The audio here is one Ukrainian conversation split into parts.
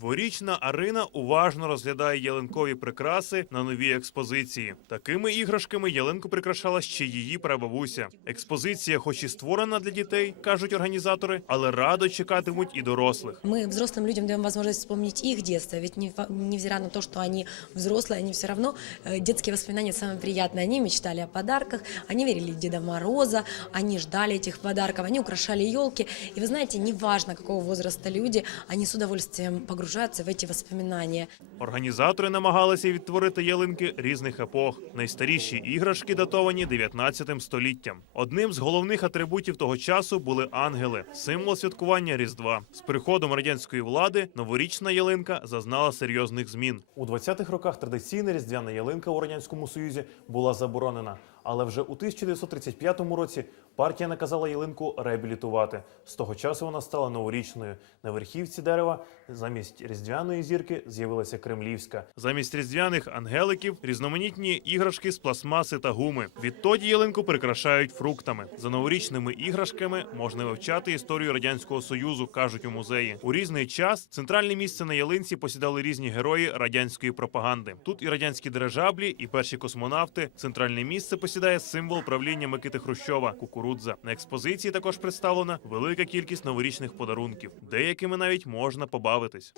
Дворічна Арина уважно розглядає ялинкові прикраси на новій експозиції. Такими іграшками ялинку прикрашала ще її прабабуся. Експозиція, хоч і створена для дітей, кажуть організатори, але радо чекатимуть і дорослих. Мы взрослым людям даем возможность вспомнить их детство, ведь не- невзирая на то, что они взрослые, они все равно, э, детские воспоминания самые приятные. Они мечтали о подарках, они верили в Деда Мороза, они ждали этих подарков, они украшали елки. И вы знаете, неважно, какого возраста люди, они с удовольствием погружаются в эти воспоминания. Організатори намагалися відтворити ялинки різних епох. Найстаріші іграшки датовані 19 століттям. Одним з головних атрибутів того часу були ангели, символ святкування Різдва. З приходом радянської влади новорічна ялинка зазнала серйозних змін. У 20-х роках традиційна різдвяна ялинка у радянському союзі була заборонена. Але вже у 1935 році партія наказала ялинку реабілітувати. З того часу вона стала новорічною. На верхівці дерева замість різдвяної зірки з'явилася кремлівська. Замість різдвяних ангеликів різноманітні іграшки з пластмаси та гуми. Відтоді ялинку прикрашають фруктами. За новорічними іграшками можна вивчати історію радянського союзу, кажуть у музеї. У різний час центральне місце на ялинці посідали різні герої радянської пропаганди. Тут і радянські дирижаблі, і перші космонавти. Центральне місце посідає символ правління Микити Хрущова кукурудза. На експозиції також представлена велика кількість новорічних подарунків. Деякими навіть можна побавитись.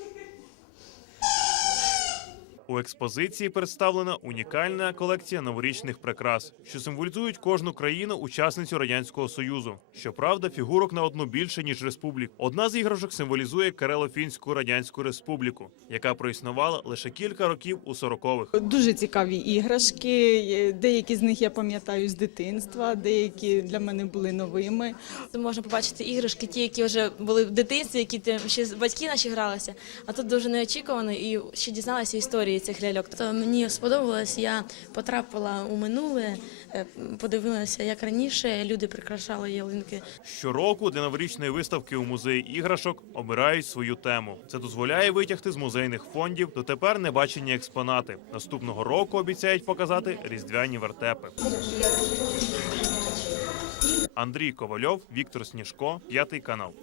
У експозиції представлена унікальна колекція новорічних прикрас, що символізують кожну країну учасницю радянського союзу. Щоправда, фігурок на одну більше ніж республік. Одна з іграшок символізує Карело-Фінську радянську республіку, яка проіснувала лише кілька років у 40-х. Дуже цікаві іграшки. Деякі з них я пам'ятаю з дитинства, деякі для мене були новими. Можна побачити іграшки, ті, які вже були в дитинстві, які ще з- батьки наші гралися. А тут дуже неочікувано і ще дізналася історії цих ляльок. То мені сподобалось, я потрапила у минуле, е, подивилася, як раніше люди прикрашали ялинки. Щороку для новорічної виставки у музеї іграшок обирають свою тему. Це дозволяє витягти з музейних фондів дотепер небачені експонати. Наступного року обіцяють показати різдвяні вертепи. Андрій Ковальов, Віктор Сніжко, п'ятий канал.